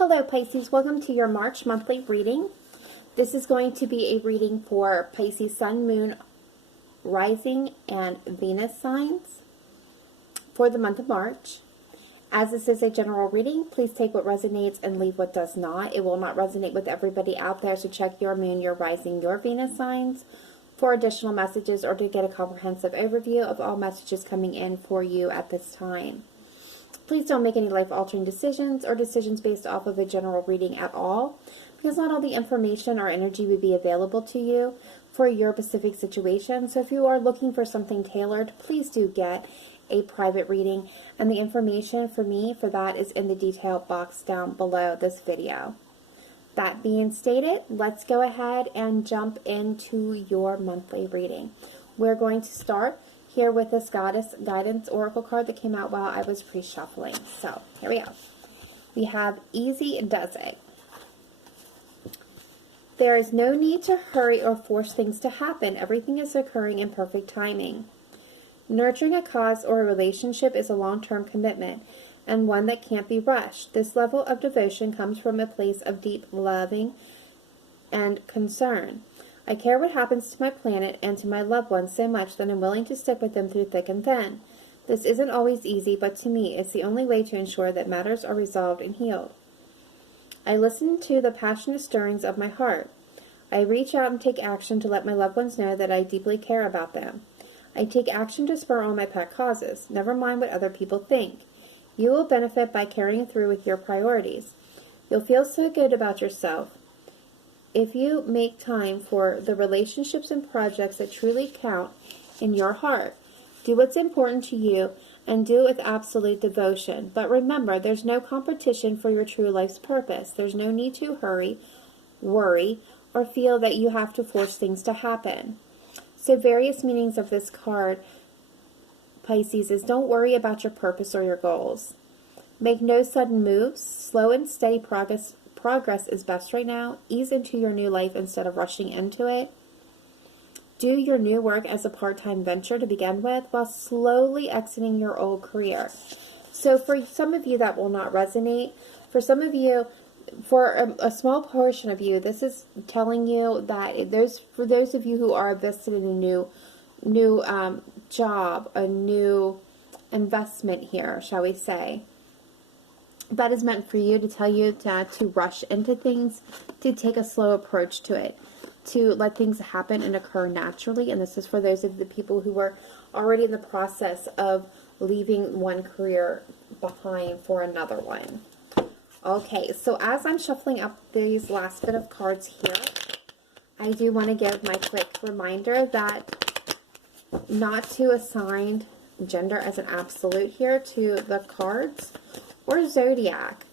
Hello Pisces, welcome to your March monthly reading. This is going to be a reading for Pisces Sun, Moon, Rising, and Venus signs for the month of March. As this is a general reading, please take what resonates and leave what does not. It will not resonate with everybody out there, so check your Moon, your Rising, your Venus signs for additional messages or to get a comprehensive overview of all messages coming in for you at this time. Please don't make any life-altering decisions or decisions based off of a general reading at all, because not all the information or energy will be available to you for your specific situation. So if you are looking for something tailored, please do get a private reading, and the information for me for that is in the detail box down below this video. That being stated, let's go ahead and jump into your monthly reading. We're going to start here with this Goddess Guidance Oracle card that came out while I was pre-shuffling. So, here we go. We have Easy Does It. There is no need to hurry or force things to happen. Everything is occurring in perfect timing. Nurturing a cause or a relationship is a long-term commitment and one that can't be rushed. This level of devotion comes from a place of deep loving and concern. I care what happens to my planet and to my loved ones so much that I'm willing to stick with them through thick and thin. This isn't always easy, but to me, it's the only way to ensure that matters are resolved and healed. I listen to the passionate stirrings of my heart. I reach out and take action to let my loved ones know that I deeply care about them. I take action to spur on my pet causes. Never mind what other people think. You will benefit by carrying through with your priorities. You'll feel so good about yourself if you make time for the relationships and projects that truly count in your heart. Do what's important to you and do it with absolute devotion. But remember, there's no competition for your true life's purpose. There's no need to hurry, worry, or feel that you have to force things to happen. So various meanings of this card, Pisces, is don't worry about your purpose or your goals. Make no sudden moves. Slow and steady progress is best right now. Ease into your new life instead of rushing into it. Do your new work as a part-time venture to begin with, while slowly exiting your old career. So for some of you that will not resonate. For some of you, for a small portion of you, this is telling you that for those of you who are invested in a new job, a new investment here, shall we say, that is meant for you to tell you to rush into things, to take a slow approach to it, to let things happen and occur naturally. And this is for those of the people who are already in the process of leaving one career behind for another one. Okay, so as I'm shuffling up these last bit of cards here, I do want to give my quick reminder that not to assign gender as an absolute here to the cards or zodiac,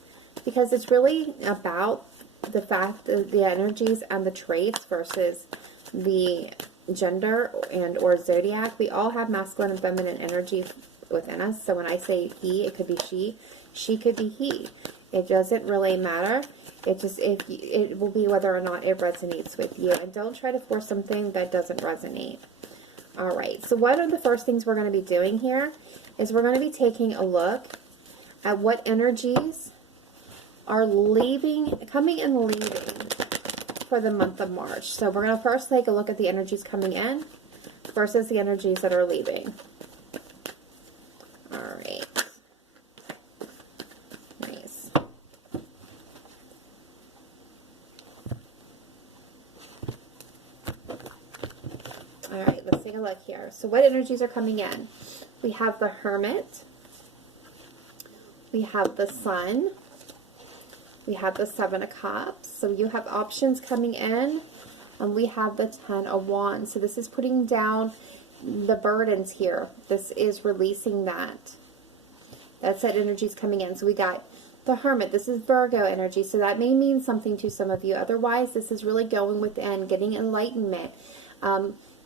because it's really about the fact that the energies and the traits versus the gender and or zodiac. We all have masculine and feminine energy within us. So when I say he, it could be she could be he. It doesn't really matter. It will be whether or not it resonates with you. And don't try to force something that doesn't resonate. All right. So one of the first things we're going to be doing here is we're going to be taking a look at what energies are coming and leaving for the month of March. So we're going to first take a look at the energies coming in versus the energies that are leaving. All right. Nice. All right, let's take a look here. So what energies are coming in? We have the Hermit. We have the Sun. We have the Seven of Cups. So you have options coming in. And we have the Ten of Wands. So this is putting down the burdens here. This is releasing that. That's that energy's coming in. So we got the Hermit. This is Virgo energy. So that may mean something to some of you. Otherwise, this is really going within, getting enlightenment,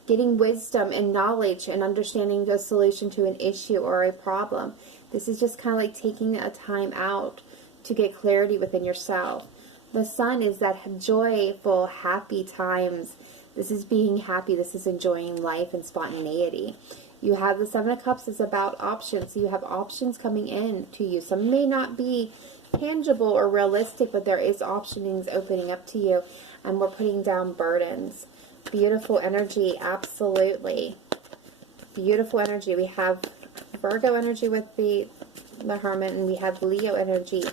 getting wisdom and knowledge and understanding the solution to an issue or a problem. This is just kind of like taking a time out to get clarity within yourself. The Sun is that joyful, happy times. This is being happy. This is enjoying life and spontaneity. You have the Seven of Cups is about options. So you have options coming in to you. Some may not be tangible or realistic, but there is options opening up to you, and we're putting down burdens. Beautiful energy, absolutely. Beautiful energy. We have Virgo energy with the Hermit, and we have Leo energy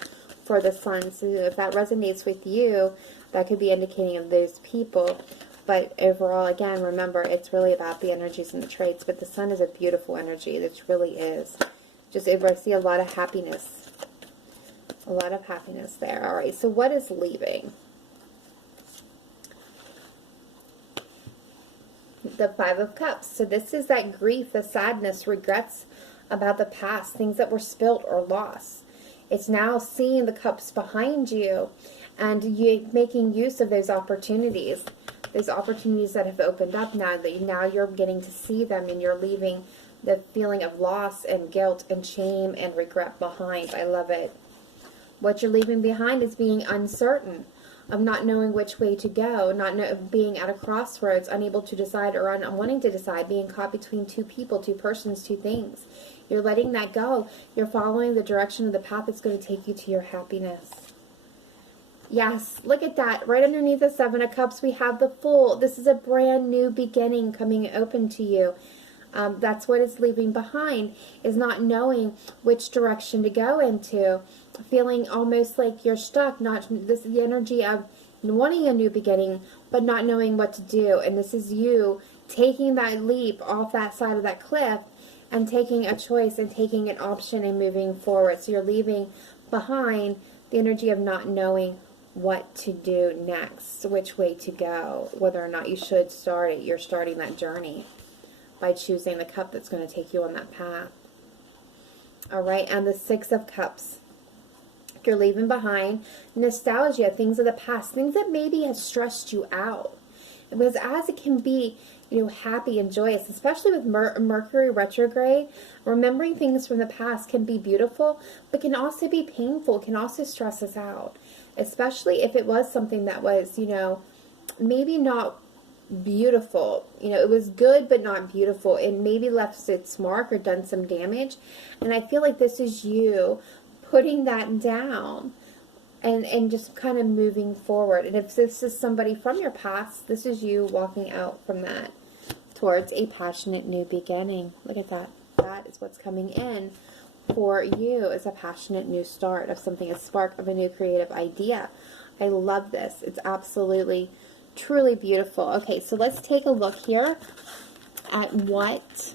for the Sun. So if that resonates with you, that could be indicating of those people. But overall, again, remember, it's really about the energies and the traits. But the Sun is a beautiful energy. It really is. Just, I see a lot of happiness. A lot of happiness there. All right, so what is leaving? The Five of Cups. So this is that grief, the sadness, regrets about the past, things that were spilt or lost. It's now seeing the cups behind you and you making use of those opportunities that have opened up now, that you're getting to see them, and you're leaving the feeling of loss and guilt and shame and regret behind. I love it. What you're leaving behind is being uncertain, of not knowing which way to go, being at a crossroads, unable to decide or unwanting to decide, being caught between two people, two persons, two things. You're letting that go. You're following the direction of the path that's going to take you to your happiness. Yes, look at that. Right underneath the Seven of Cups, we have the Fool. This is a brand new beginning coming open to you. That's what it's leaving behind, is not knowing which direction to go into, feeling almost like you're stuck, the energy of wanting a new beginning, but not knowing what to do. And this is you taking that leap off that side of that cliff and taking a choice and taking an option and moving forward. So you're leaving behind the energy of not knowing what to do next, which way to go, whether or not you should start it. You're starting that journey by choosing the cup that's going to take you on that path. All right, and the Six of Cups. You're leaving behind nostalgia, things of the past, things that maybe have stressed you out. Because as it can be, happy and joyous, especially with Mercury retrograde, remembering things from the past can be beautiful, but can also be painful, can also stress us out. Especially if it was something that was, maybe not beautiful. It was good, but not beautiful. It maybe left its mark or done some damage. And I feel like this is you putting that down and just kind of moving forward. And if this is somebody from your past, this is you walking out from that towards a passionate new beginning. Look at that. That is what's coming in for you, is a passionate new start of something, a spark of a new creative idea. I love this. It's absolutely, truly beautiful. Okay, so let's take a look here at what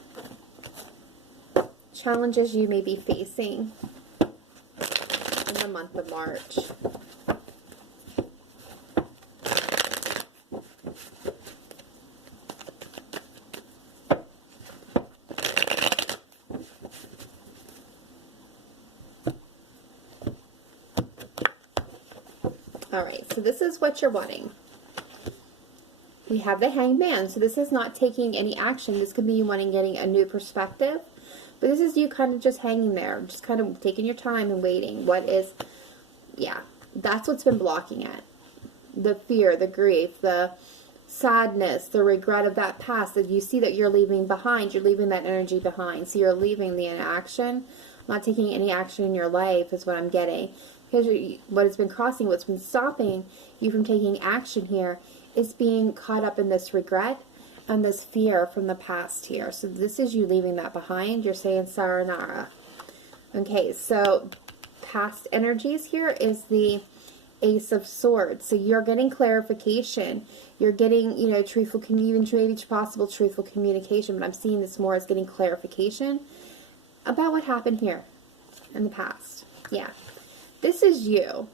challenges you may be facing in the month of March. All right, so this is what you're wanting. We have the Hangman, so this is not taking any action. This could be you getting a new perspective, but this is you kind of just hanging there, just kind of taking your time and waiting. That's what's been blocking it. The fear, the grief, the sadness, the regret of that past that you see that you're leaving behind. You're leaving that energy behind. So you're leaving the inaction, not taking any action in your life is what I'm getting. Because what has been crossing, what's been stopping you from taking action here is being caught up in this regret and this fear from the past here. So this is you leaving that behind. You're saying sayonara. Okay, so past energies here is the Ace of Swords. So you're getting clarification. You're getting, truthful, even maybe possible truthful communication. But I'm seeing this more as getting clarification about what happened here in the past. Yeah. This is you.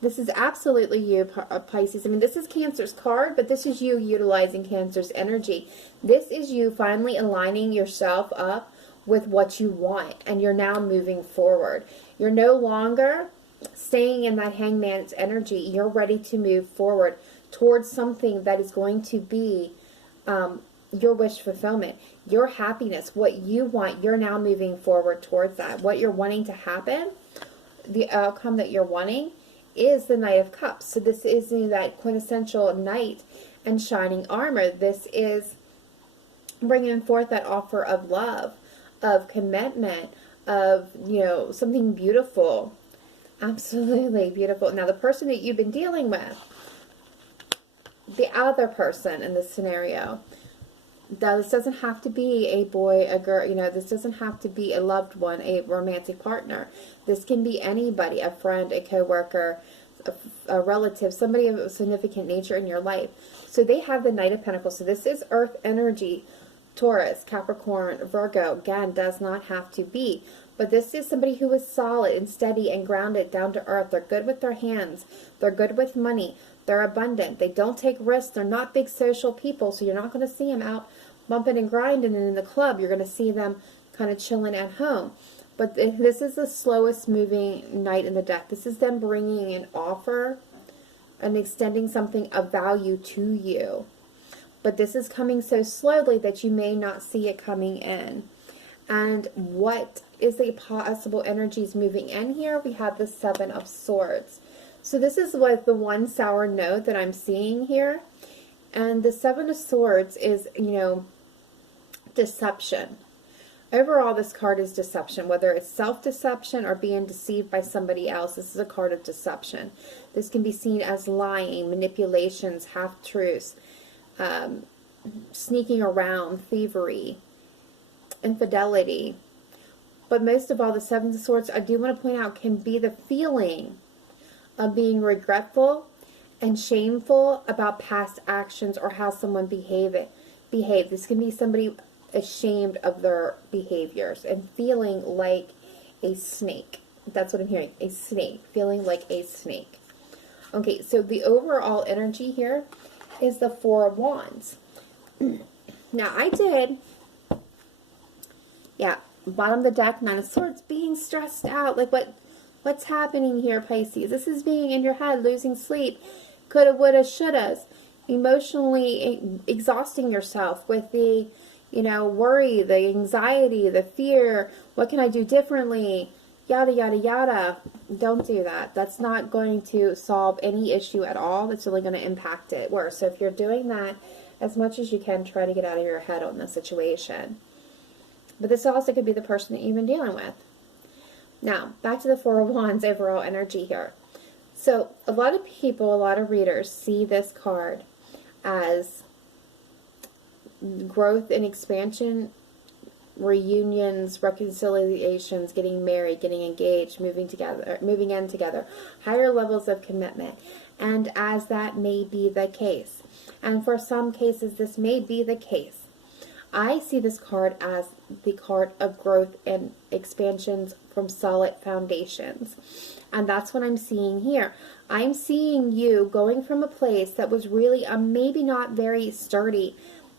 This is absolutely you, Pisces. I mean, this is Cancer's card, but this is you utilizing Cancer's energy. This is you finally aligning yourself up with what you want, and you're now moving forward. You're no longer staying in that Hangman's energy. You're ready to move forward towards something that is going to be your wish fulfillment, your happiness, what you want. You're now moving forward towards that. What you're wanting to happen, the outcome that you're wanting, is the Knight of Cups. So this is that quintessential knight and shining armor. This is bringing forth that offer of love, of commitment, of, something beautiful. Absolutely beautiful. Now, the person that you've been dealing with, the other person in this scenario, this doesn't have to be a boy, a girl, this doesn't have to be a loved one, a romantic partner. This can be anybody, a friend, a coworker, a relative, somebody of significant nature in your life. So they have the Knight of Pentacles. So this is earth energy. Taurus, Capricorn, Virgo, again, does not have to be. But this is somebody who is solid and steady and grounded, down to earth. They're good with their hands. They're good with money. They're abundant. They don't take risks. They're not big social people, so you're not going to see them out bumping and grinding and in the club. You're going to see them kind of chilling at home. But this is the slowest moving Knight in the deck. This is them bringing an offer and extending something of value to you. But this is coming so slowly that you may not see it coming in. And what is the possible energies moving in here? We have the Seven of Swords. So this is what the one sour note that I'm seeing here. And the Seven of Swords is, deception. Overall, this card is deception, whether it's self-deception or being deceived by somebody else. This is a card of deception. This can be seen as lying, manipulations, half-truths, sneaking around, thievery, infidelity. But most of all, the Seven of Swords, I do want to point out, can be the feeling of being regretful and shameful about past actions or how someone behaved. This can be somebody ashamed of their behaviors and feeling like a snake. That's what I'm hearing, a snake, feeling like a snake. Okay, so the overall energy here is the Four of Wands. Now, I did, bottom of the deck, Nine of Swords, being stressed out. Like, what's happening here, Pisces? This is being in your head, losing sleep, coulda, woulda, shouldas, emotionally exhausting yourself with the, worry, the anxiety, the fear. What can I do differently? Yada, yada, yada. Don't do that. That's not going to solve any issue at all. That's only going to impact it worse. So if you're doing that, as much as you can, try to get out of your head on the situation. But this also could be the person that you've been dealing with. Now, back to the Four of Wands overall energy here. So, a lot of people, a lot of readers see this card as growth and expansion, reunions, reconciliations, getting married, getting engaged, moving in together, higher levels of commitment. And as that may be the case, and for some cases this may be the case, I see this card as the card of growth and expansions from solid foundations. And that's what I'm seeing here. I'm seeing you going from a place that was really maybe not very sturdy,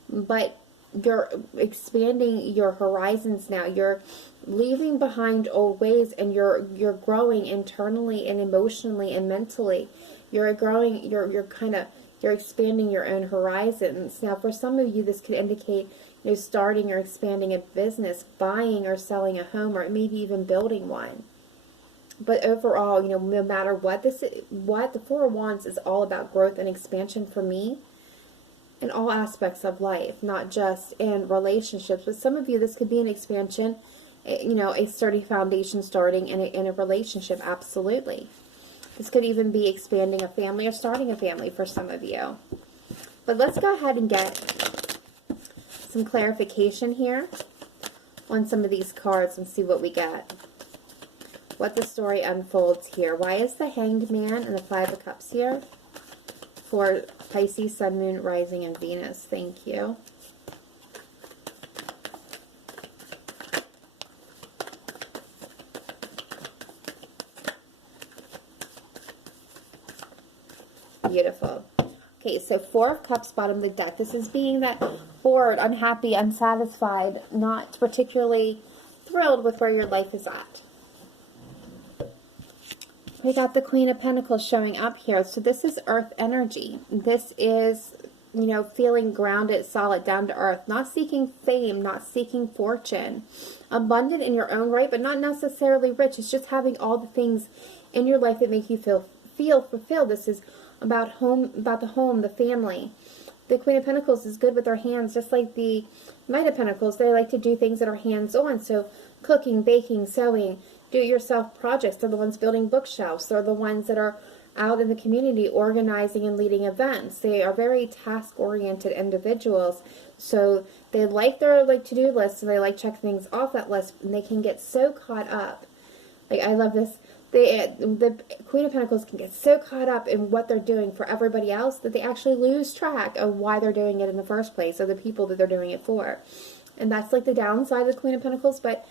but you're expanding your horizons now. You're leaving behind old ways, and you're growing internally and emotionally and mentally. You're growing, you're expanding your own horizons. Now, for some of you, this could indicate starting or expanding a business, buying or selling a home, or maybe even building one. But overall, no matter what the Four of Wands is all about, growth and expansion for me in all aspects of life, not just in relationships. But some of you, this could be an expansion, a sturdy foundation starting in a relationship, absolutely. This could even be expanding a family or starting a family for some of you. But let's go ahead and get some clarification here on some of these cards and see what we get. What the story unfolds here. Why is the Hanged Man and the Five of Cups here? For Pisces, Sun, Moon, Rising, and Venus. Thank you. Beautiful. Okay, so Four of Cups, bottom of the deck. This is being that bored, unhappy, unsatisfied, not particularly thrilled with where your life is at. We got the Queen of Pentacles showing up here. So this is earth energy. This is, feeling grounded, solid, down to earth. Not seeking fame, not seeking fortune. Abundant in your own right, but not necessarily rich. It's just having all the things in your life that make you feel fulfilled. This is about the home, the family. The Queen of Pentacles is good with her hands, just like the Knight of Pentacles. They like to do things that are hands-on. So cooking, baking, sewing, do-it-yourself projects. They're the ones building bookshelves. They're the ones that are out in the community organizing and leading events. They are very task-oriented individuals. So they like their to-do list, so they like check things off that list, and they can get so caught up. Like, I love this. The Queen of Pentacles can get so caught up in what they're doing for everybody else that they actually lose track of why they're doing it in the first place, or the people that they're doing it for. And that's like the downside of the Queen of Pentacles, but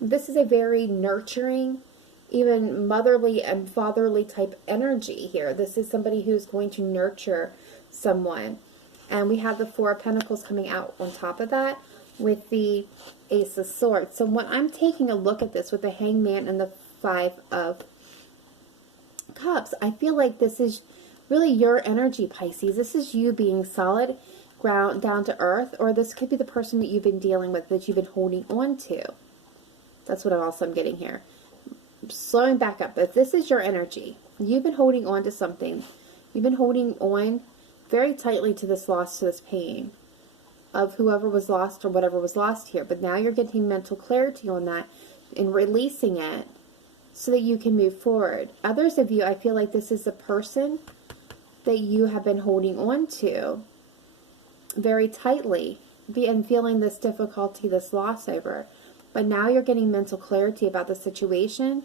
this is a very nurturing, even motherly and fatherly type energy here. This is somebody who's going to nurture someone. And we have the Four of Pentacles coming out on top of that with the Ace of Swords. So when I'm taking a look at this with the Hangman and the Five of Cups, I feel like this is really your energy, Pisces. This is you being solid, ground, down to earth, or this could be the person that you've been dealing with, that you've been holding on to. That's what I'm getting here. Slowing back up, but this is your energy. You've been holding on to something. You've been holding on very tightly to this loss, to this pain of whoever was lost or whatever was lost here. But now you're getting mental clarity on that and releasing it so that you can move forward. Others of you, I feel like this is a person that you have been holding on to very tightly and feeling this difficulty, this loss over. But now you're getting mental clarity about the situation,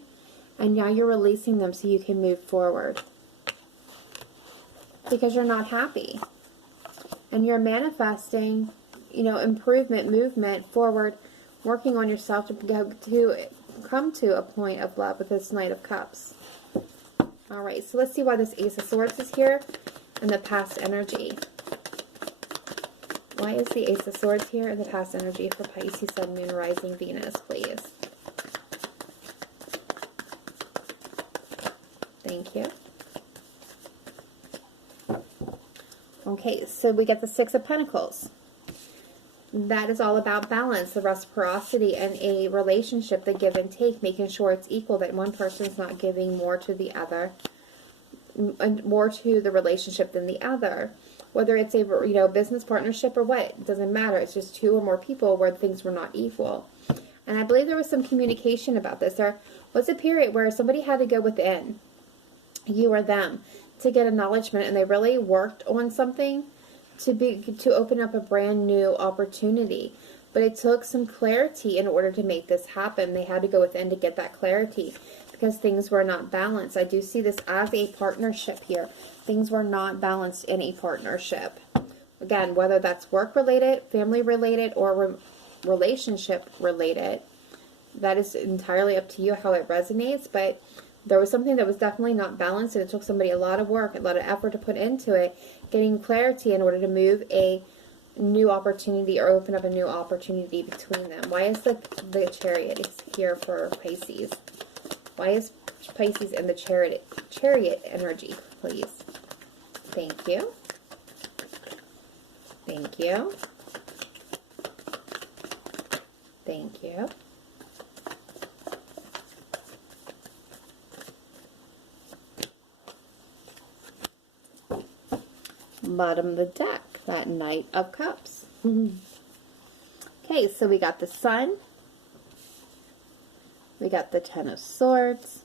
and now you're releasing them so you can move forward. Because you're not happy. And you're manifesting, improvement, movement, forward, working on yourself to come to a point of love with this Knight of Cups. Alright, so let's see why this Ace of Swords is here and the past energy. Why is the Ace of Swords here in the past energy for Pisces, Sun, Moon, Rising, Venus, please? Thank you. Okay, so we get the Six of Pentacles. That is all about balance, the reciprocity, and a relationship, the give and take, making sure it's equal, that one person's not giving more to the other, more to the relationship than the other. Whether it's a business partnership or what, it doesn't matter. It's just two or more people where things were not equal. And I believe there was some communication about this. There was a period where somebody had to go within, you or them, to get acknowledgement, and they really worked on something to open up a brand new opportunity. But it took some clarity in order to make this happen. They had to go within to get that clarity because things were not balanced. I do see this as a partnership here. Things were not balanced in a partnership. Again, whether that's work-related, family-related, or relationship-related, that is entirely up to you how it resonates, but there was something that was definitely not balanced, and it took somebody a lot of work, a lot of effort to put into it, getting clarity in order to move a new opportunity or open up a new opportunity between them. Why is the Chariot here for Pisces? Why is Pisces in the Chariot energy, please? Thank you. Thank you. Thank you. Bottom of the deck, that Knight of Cups. Okay, so we got the Sun. We got the Ten of Swords.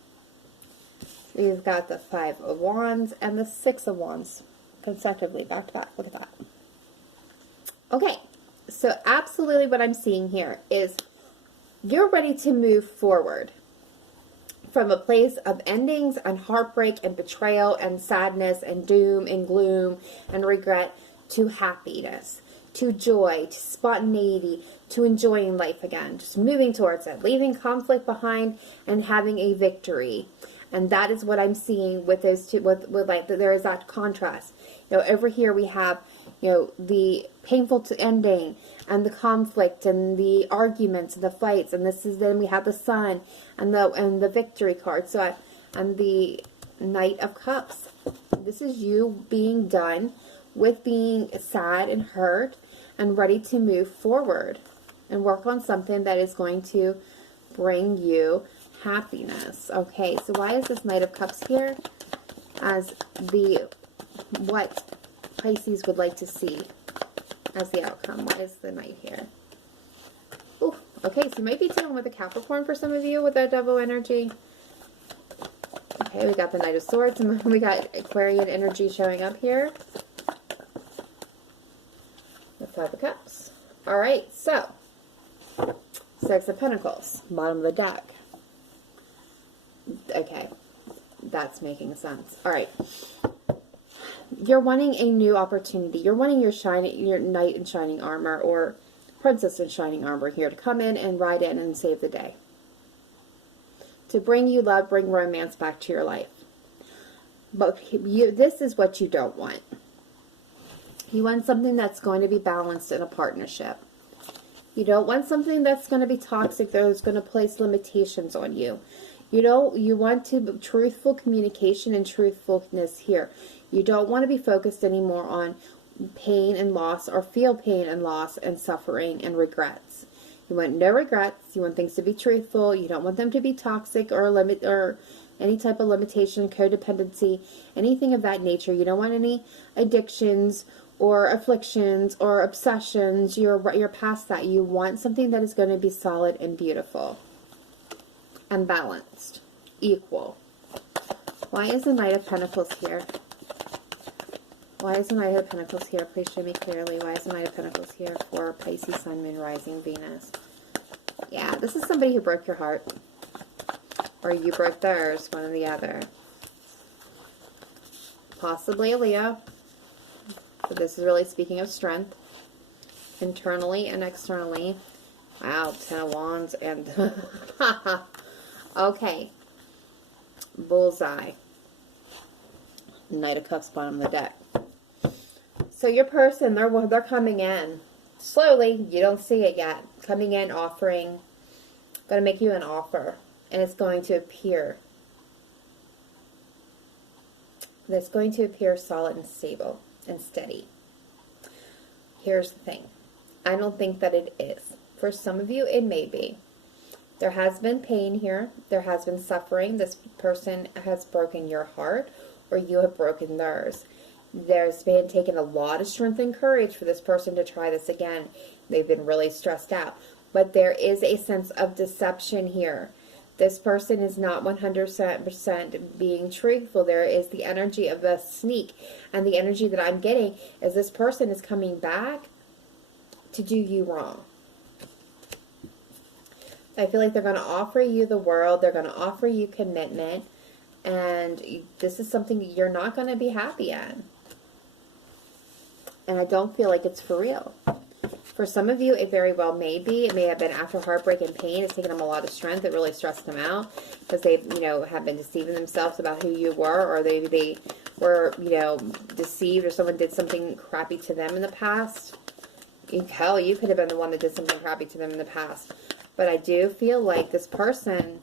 We've got the Five of Wands and the Six of Wands consecutively, back to back. Look at that. Okay, so absolutely what I'm seeing here is you're ready to move forward from a place of endings and heartbreak and betrayal and sadness and doom and gloom and regret to happiness, to joy, to spontaneity, to enjoying life again, just moving towards it, leaving conflict behind and having a victory. And that is what I'm seeing with those two, with like, there is that contrast. Over here we have, the painful to ending and the conflict and the arguments and the fights, and then we have the Sun and the victory card. So and the Knight of Cups. This is you being done with being sad and hurt and ready to move forward and work on something that is going to bring you happiness. Okay, so why is this Knight of Cups here as what Pisces would like to see as the outcome? Why is the Knight here? Oh, Okay, so you might be dealing with a Capricorn for some of you with that double energy. Okay, we got the Knight of Swords, and we got Aquarian energy showing up here. The Five of Cups. Alright, so, Six of Pentacles, bottom of the deck. Okay, that's making sense. Alright. You're wanting a new opportunity. You're wanting your knight in shining armor or princess in shining armor here to come in and ride in and save the day. To bring you love, bring romance back to your life. But this is what you don't want. You want something that's going to be balanced in a partnership. You don't want something that's going to be toxic, that's going to place limitations on you. You want truthful communication and truthfulness here. You don't want to be focused anymore on pain and loss, or feel pain and loss and suffering and regrets. You want no regrets. You want things to be truthful. You don't want them to be toxic or any type of limitation, codependency, anything of that nature. You don't want any addictions or afflictions or obsessions. You're past that. You want something that is going to be solid and beautiful and balanced, equal. Why is the Knight of Pentacles here? Why is the Knight of Pentacles here? Please show me clearly. Why is the Knight of Pentacles here for Pisces, Sun, Moon, Rising, Venus? Yeah, this is somebody who broke your heart. Or you broke theirs, one or the other. Possibly a Leo. But this is really speaking of strength. Internally and externally. Wow, Ten of Wands and... Okay. Bullseye. Knight of Cups, bottom of the deck. So your person, they're coming in. Slowly, you don't see it yet. Coming in, offering. Going to make you an offer. And it's going to appear. It's going to appear solid and stable and steady. Here's the thing. I don't think that it is. For some of you, it may be. There has been pain here. There has been suffering. This person has broken your heart, or you have broken theirs. There's been taken a lot of strength and courage for this person to try this again. They've been really stressed out. But there is a sense of deception here. This person is not 100% being truthful. There is the energy of a sneak. And the energy that I'm getting is this person is coming back to do you wrong. I feel like they're going to offer you the world. They're going to offer you commitment. And this is something you're not going to be happy in. And I don't feel like it's for real. For some of you, it very well may be. It may have been after heartbreak and pain. It's taken them a lot of strength. It really stressed them out because they, have been deceiving themselves about who you were, or they were, deceived, or someone did something crappy to them in the past. Hell, you could have been the one that did something crappy to them in the past. But I do feel like this person,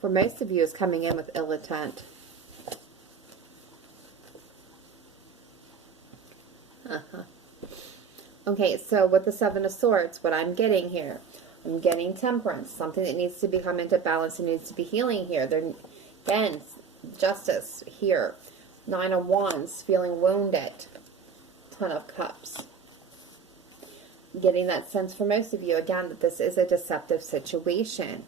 for most of you, is coming in with ill intent. Okay, so with the Seven of Swords, what I'm getting here, I'm getting temperance, something that needs to become into balance and needs to be healing here. Again, justice here. Nine of Wands, feeling wounded. Ten of Cups. Getting that sense for most of you, again, that this is a deceptive situation.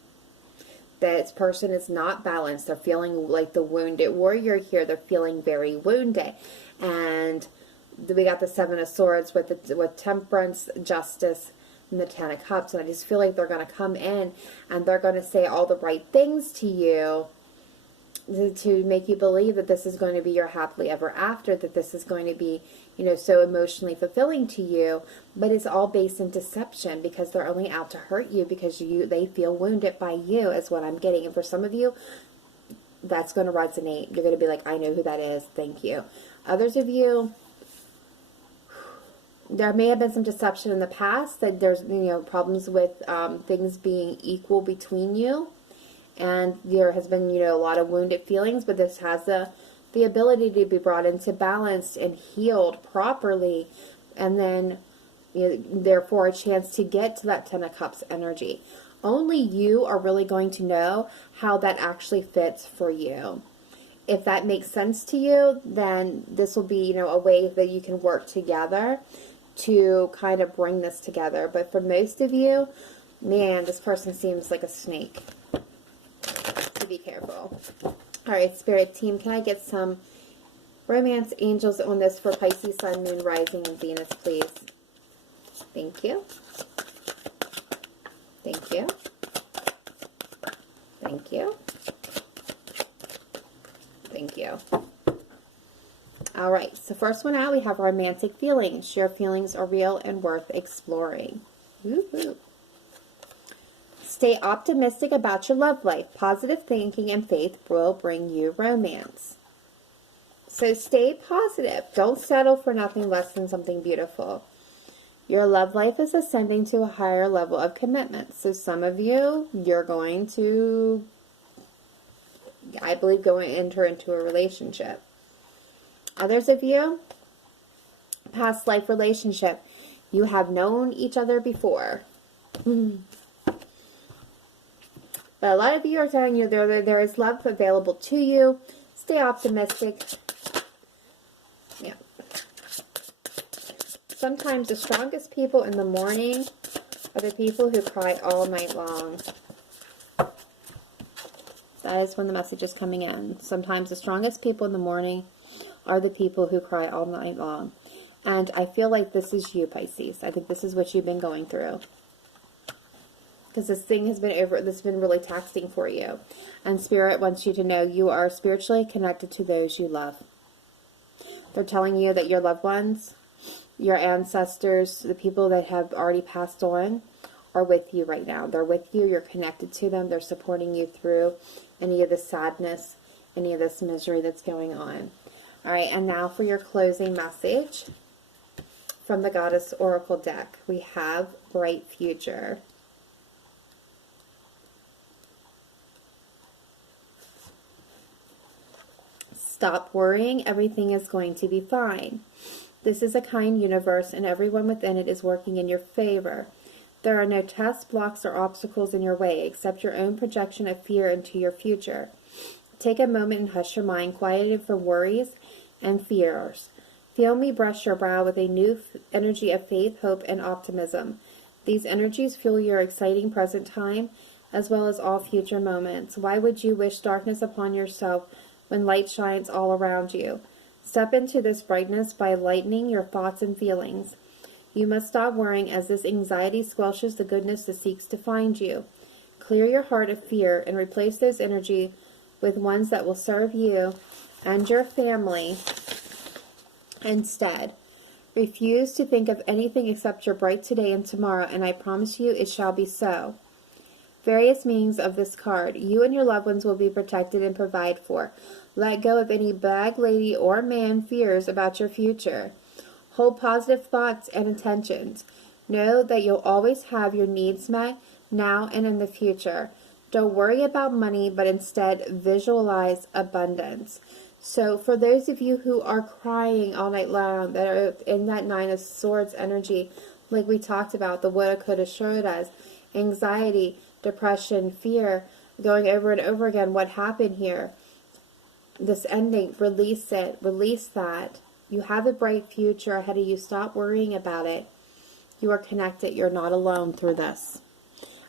This person is not balanced. They're feeling like the wounded warrior here. They're feeling very wounded. And we got the Seven of Swords with temperance, justice, and the Ten of Cups. And I just feel like they're going to come in and they're going to say all the right things to you to make you believe that this is going to be your happily ever after, that this is going to be, so emotionally fulfilling to you. But it's all based in deception because they're only out to hurt you because they feel wounded by you, is what I'm getting. And for some of you, that's going to resonate. You're going to be like, I know who that is. Thank you. Others of you, there may have been some deception in the past, that there's, problems with things being equal between you. And there has been, a lot of wounded feelings, but this has the ability to be brought into balance and healed properly. And then, therefore, a chance to get to that Ten of Cups energy. Only you are really going to know how that actually fits for you. If that makes sense to you, then this will be, a way that you can work together to kind of bring this together. But for most of you, Man, this person seems like a snake. So be careful. Alright, Spirit Team, can I get some romance angels on this for Pisces, Sun, Moon, Rising, and Venus, please? Thank you. Thank you. Thank you. Thank you. Alright, so first one out, we have romantic feelings. Your feelings are real and worth exploring. Woo-hoo. Stay optimistic about your love life. Positive thinking and faith will bring you romance. So stay positive. Don't settle for nothing less than something beautiful. Your love life is ascending to a higher level of commitment. So some of you, you're going to, I believe, go and enter into a relationship. Others of you, past life relationship, you have known each other before. But a lot of you are telling you there is love available to you. Stay optimistic. Yeah. Sometimes the strongest people in the morning are the people who cry all night long. That is when the message is coming in. Sometimes the strongest people in the morning are the people who cry all night long. And I feel like this is you, Pisces. I think this is what you've been going through. Because this thing has been this has been really taxing for you. And Spirit wants you to know you are spiritually connected to those you love. They're telling you that your loved ones, your ancestors, the people that have already passed on, are with you right now. They're with you. You're connected to them. They're supporting you through any of the sadness, any of this misery that's going on. All right, and now for your closing message from the Goddess Oracle deck. We have Bright Future. Stop worrying. Everything is going to be fine. This is a kind universe, and everyone within it is working in your favor. There are no tests, blocks, or obstacles in your way, except your own projection of fear into your future. Take a moment and hush your mind, quiet it from worries and fears. Feel me brush your brow with a new energy of faith, hope, and optimism. These energies fuel your exciting present time, as well as all future moments. Why would you wish darkness upon yourself when light shines all around you? Step into this brightness by lightening your thoughts and feelings. You must stop worrying, as this anxiety squelches the goodness that seeks to find you. Clear your heart of fear and replace those energy with ones that will serve you and your family instead. Refuse to think of anything except your bright today and tomorrow, and I promise you it shall be so. Various meanings of this card. You and your loved ones will be protected and provided for. Let go of any bag lady or man fears about your future. Hold positive thoughts and intentions. Know that you'll always have your needs met now and in the future. Don't worry about money, but instead visualize abundance. So for those of you who are crying all night long, that are in that Nine of Swords energy, like we talked about, the woulda, coulda, shouldas, anxiety, depression, fear, going over and over again, what happened here? This ending, release it, release that. You have a bright future ahead of you. Stop worrying about it. You are connected. You're not alone through this.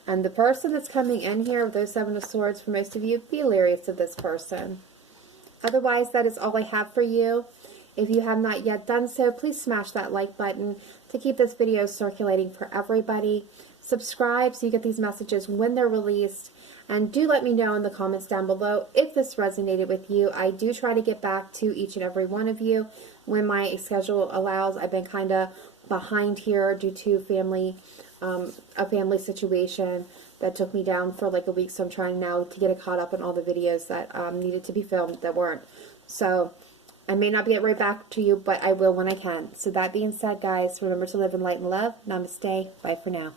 And the person that's coming in here with those Seven of Swords, for most of you, be leery of this person. Otherwise, that is all I have for you. If you have not yet done so, please smash that like button to keep this video circulating for everybody. Subscribe so you get these messages when they're released. And do let me know in the comments down below if this resonated with you. I do try to get back to each and every one of you when my schedule allows. I've been kind of behind here due to a family situation that took me down for like a week. So I'm trying now to get it caught up on all the videos that needed to be filmed that weren't. So I may not get right back to you, but I will when I can. So that being said, guys, remember to live in light and love. Namaste. Bye for now.